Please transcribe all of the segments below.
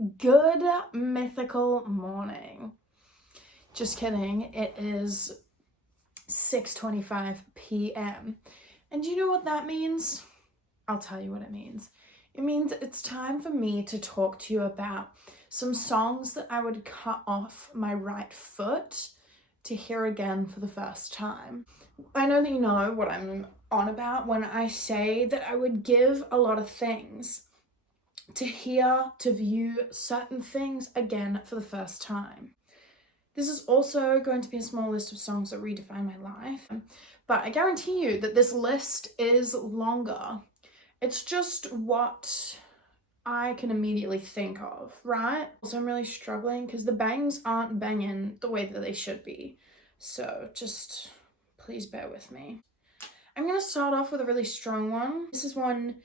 Good mythical morning. Just kidding, it is 6:25 p.m. And do you know what that means? I'll tell you what it means. It means it's time for me to talk to you about some songs that I would cut off my right foot to hear again for the first time. I know that you know what I'm on about when I say that I would give a lot of things to hear, to view certain things again for the first time. This is also going to be a small list of songs that redefine my life, but I guarantee you that this list is longer. It's just what I can immediately think of, right? Also, I'm really struggling because the bangs aren't banging the way that they should be. So just please bear with me. I'm gonna start off with a really strong one. This is one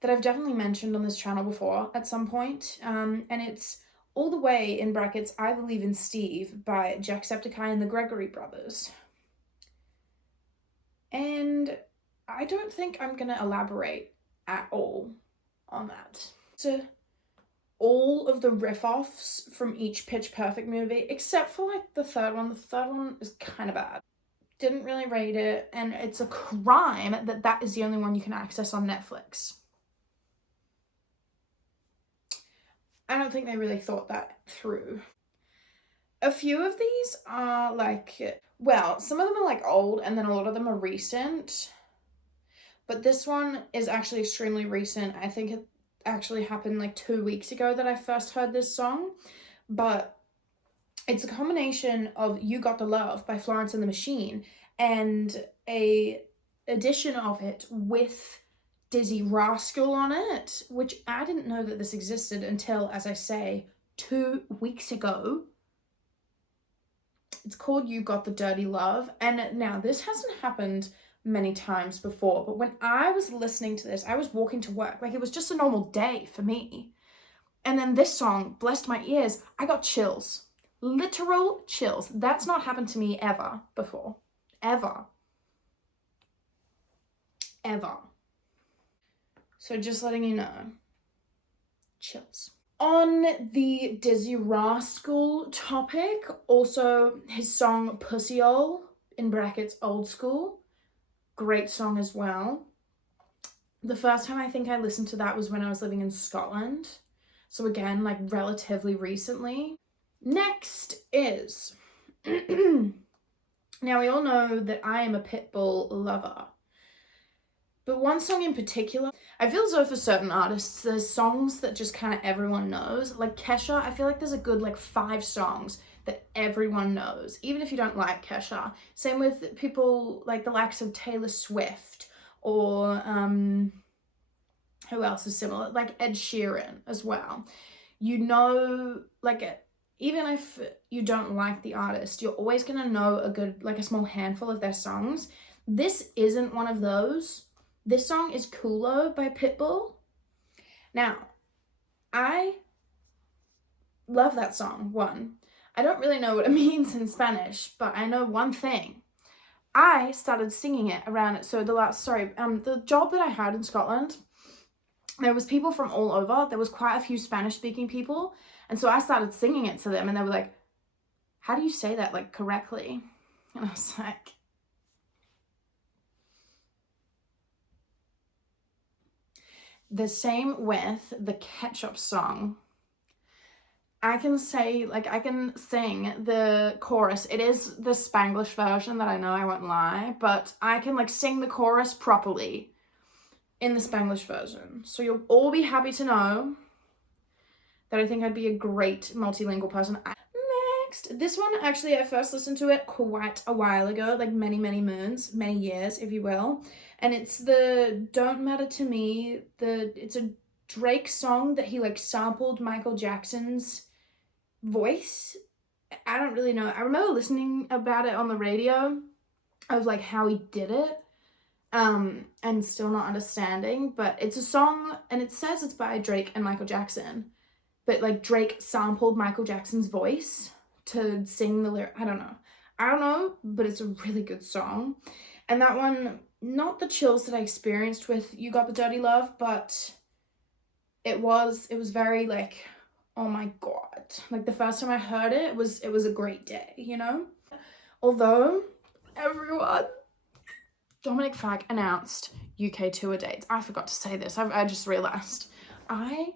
that I've definitely mentioned on this channel before at some point, and it's All the Way, in brackets, I Believe in Steve by Jacksepticeye and the Gregory Brothers. And I don't think I'm gonna elaborate at all on that. So all of the riff-offs from each Pitch Perfect movie, except for like the third one. The third one is kind of bad. Didn't really rate it, and it's a crime that that is the only one you can access on Netflix. I don't think they really thought that through. A few of these are like, well, some of them are like old and then a lot of them are recent. But this one is actually extremely recent. I think it actually happened like 2 weeks ago that I first heard this song. But it's a combination of You Got the Love by Florence and the Machine and a edition of it with Dizzy Rascal on it, which I didn't know that this existed until, as I say, 2 weeks ago. It's called You Got the Dirty Love, and now this hasn't happened many times before, but when I was listening to this, I was walking to work, like it was just a normal day for me. And then this song blessed my ears. I got chills, literal chills. That's not happened to me ever before, ever. So just letting you know, chills. On the Dizzy Rascal topic, also his song Pussyhole, in brackets Old School, great song as well. The first time I think I listened to that was when I was living in Scotland. So again, like relatively recently. Next is, now we all know that I am a Pitbull lover. But one song in particular, I feel as though for certain artists, there's songs that just kind of everyone knows. Like Kesha, I feel like there's a good like 5 songs that everyone knows, even if you don't like Kesha. Same with people like the likes of Taylor Swift or who else is similar? Like Ed Sheeran as well. You know, like even if you don't like the artist, you're always gonna know a good, like a small handful of their songs. This isn't one of those. This song is Culo by Pitbull. Now, I love that song, one. I don't really know what it means in Spanish, but I know one thing. I started singing it around, so the job that I had in Scotland, there was people from all over. There was quite a few Spanish-speaking people, and so I started singing it to them, and they were like, how do you say that, like, correctly? And I was like, the same with the Ketchup song. I can say, like, I can sing the chorus. It is the Spanglish version that I know, I won't lie, but I can, like, sing the chorus properly in the Spanglish version. So you'll all be happy to know that I think I'd be a great multilingual person. Next, this one, actually, I first listened to it quite a while ago, like many, many moons, many years, if you will. And it's the Don't Matter to Me. It's a Drake song that he like sampled Michael Jackson's voice. I don't really know. I remember listening about it on the radio of like how he did it. And still not understanding, but it's a song and it says it's by Drake and Michael Jackson, but like Drake sampled Michael Jackson's voice to sing the lyric. I don't know, but it's a really good song. And that one, not the chills that I experienced with You Got the Dirty Love, but it was very like oh my god. Like the first time I heard it was a great day, you know? Although, everyone, Dominic Fike announced UK tour dates. I forgot to say this. I just realised. I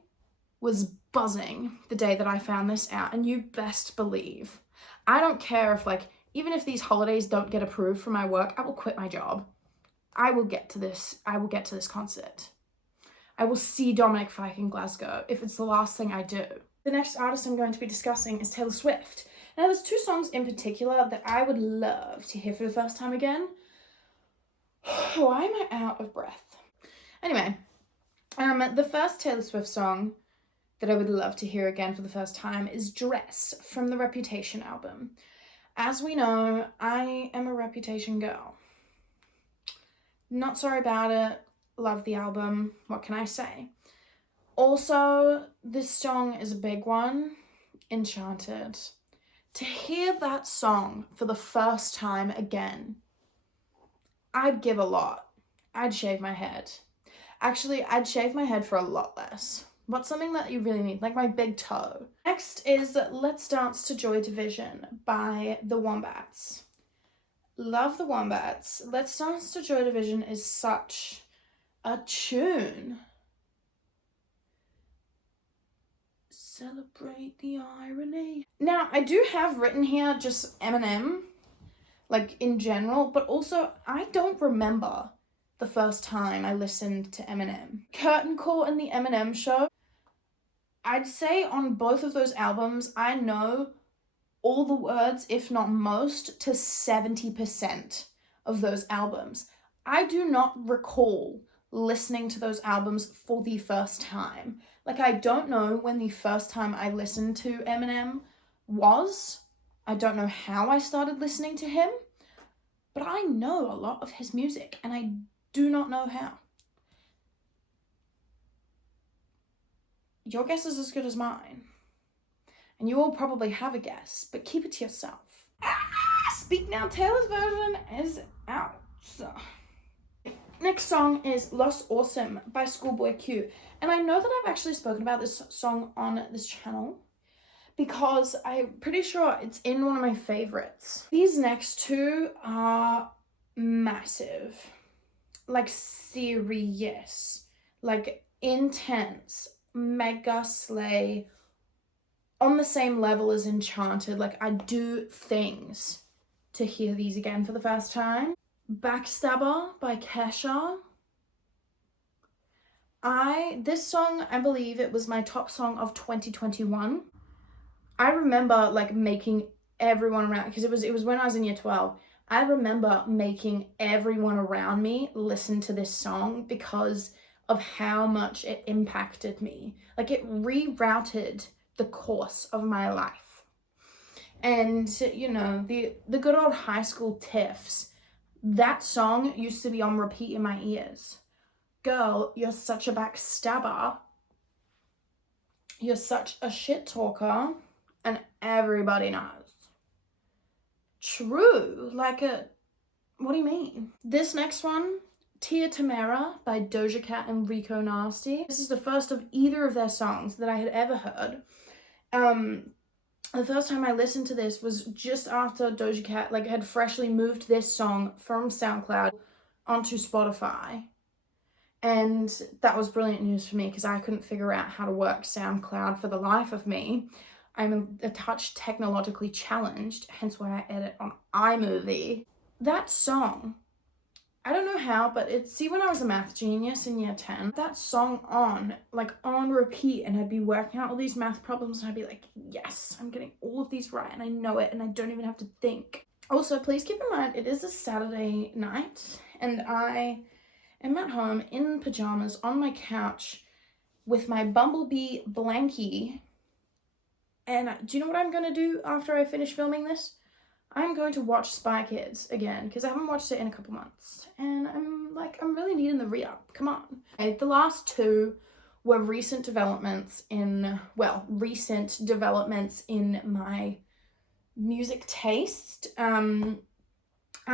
was buzzing the day that I found this out, and you best believe I don't care if, like, even if these holidays don't get approved for my work, I will quit my job. I will get to this concert. I will see Dominic Fike in Glasgow if it's the last thing I do. The next artist I'm going to be discussing is Taylor Swift. Now, there's two songs in particular that I would love to hear for the first time again. Why am I out of breath? Anyway, the first Taylor Swift song that I would love to hear again for the first time is Dress from the Reputation album. As we know, I am a Reputation girl. Not sorry about it. Love the album. What can I say? Also, this song is a big one. Enchanted. To hear that song for the first time again, I'd give a lot. I'd shave my head. Actually, I'd shave my head for a lot less. What's something that you really need? Like my big toe. Next is Let's Dance to Joy Division by the Wombats. Love the Wombats. Let's Dance to Joy Division is such a tune. Celebrate the irony. Now, I do have written here just Eminem, like in general, but also I don't remember the first time I listened to Eminem. Curtain Call and The Eminem Show. I'd say on both of those albums, I know all the words, if not most, to 70% of those albums. I do not recall listening to those albums for the first time. Like, I don't know when the first time I listened to Eminem was. I don't know how I started listening to him, but I know a lot of his music, and I do not know how. Your guess is as good as mine. And you all probably have a guess, but keep it to yourself. Speak Now, Taylor's version is out. So. Next song is Lost Awesome by Schoolboy Q. And I know that I've actually spoken about this song on this channel because I'm pretty sure it's in one of my favorites. These next two are massive. Like serious. Like intense. Mega slay. On the same level as Enchanted. Like, I do things to hear these again for the first time. Backstabber by Kesha. This song, I believe it was my top song of 2021. I remember like making everyone around, because it was when I was in year 12. I remember making everyone around me listen to this song because of how much it impacted me. Like, it rerouted the course of my life. And, you know, the good old high school tiffs, that song used to be on repeat in my ears. Girl, you're such a backstabber. You're such a shit talker. And everybody knows. True. Like what do you mean? This next one, Tia Tamera by Doja Cat and Rico Nasty. This is the first of either of their songs that I had ever heard. The first time I listened to this was just after Doja Cat had freshly moved this song from SoundCloud onto Spotify. And that was brilliant news for me because I couldn't figure out how to work SoundCloud for the life of me. I'm a touch technologically challenged, hence why I edit on iMovie. That song, I don't know how, but when I was a math genius in year 10, that song on repeat, and I'd be working out all these math problems and I'd be like, yes, I'm getting all of these right and I know it and I don't even have to think. Also, please keep in mind, it is a Saturday night and I am at home in pajamas on my couch with my Bumblebee blankie. And do you know what I'm going to do after I finish filming this? I'm going to watch Spy Kids again because I haven't watched it in a couple months. And I'm really needing the re-up. Come on. Okay, the last two were recent developments in my music taste. I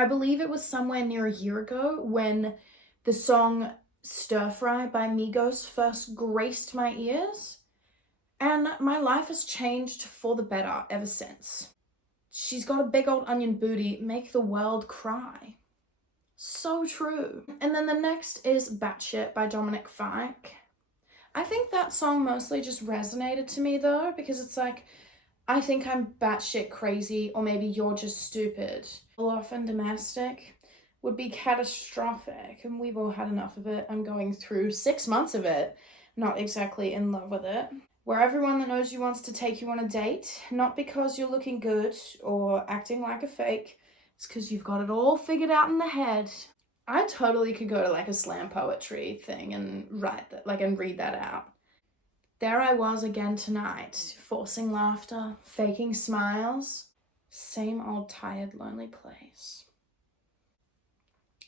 believe it was somewhere near a year ago when the song Stir Fry by Migos first graced my ears. And my life has changed for the better ever since. She's got a big old onion booty, make the world cry. So true. And then the next is Batshit by Dominic Fike. I think that song mostly just resonated to me though, because it's like, I think I'm batshit crazy, or maybe you're just stupid. Off and domestic would be catastrophic, and we've all had enough of it. I'm going through 6 months of it, not exactly in love with it. Where everyone that knows you wants to take you on a date, not because you're looking good or acting like a fake, it's because you've got it all figured out in the head. I totally could go to like a slam poetry thing and write that, like, and read that out. There I was again tonight, forcing laughter, faking smiles, same old tired, lonely place.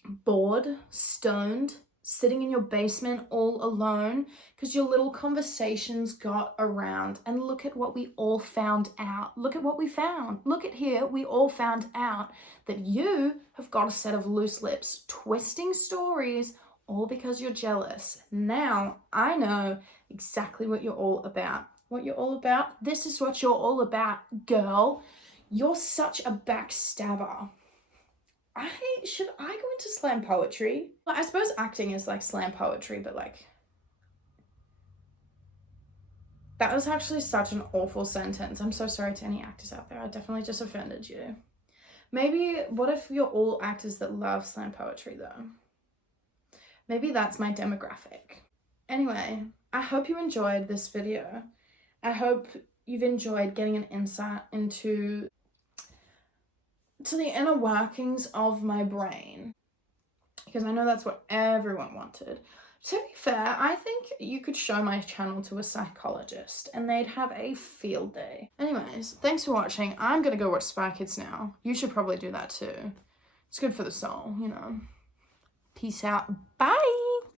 Bored, stoned, sitting in your basement all alone because your little conversations got around, and look at what we all found out. Look at what we found. Look at here, we all found out that you have got a set of loose lips, twisting stories, all because you're jealous. Now I know exactly what you're all about. What you're all about? This is what you're all about, girl. You're such a backstabber. Should I go into slam poetry? Well, I suppose acting is like slam poetry, but like, that was actually such an awful sentence. I'm so sorry to any actors out there. I definitely just offended you. Maybe, what if you're all actors that love slam poetry though? Maybe that's my demographic. Anyway, I hope you enjoyed this video. I hope you've enjoyed getting an insight into the inner workings of my brain, because I know that's what everyone wanted. To be fair, I think you could show my channel to a psychologist and they'd have a field day. Anyways, thanks for watching. I'm gonna go watch Spy Kids now. You should probably do that too. It's good for the soul, you know. Peace out. Bye!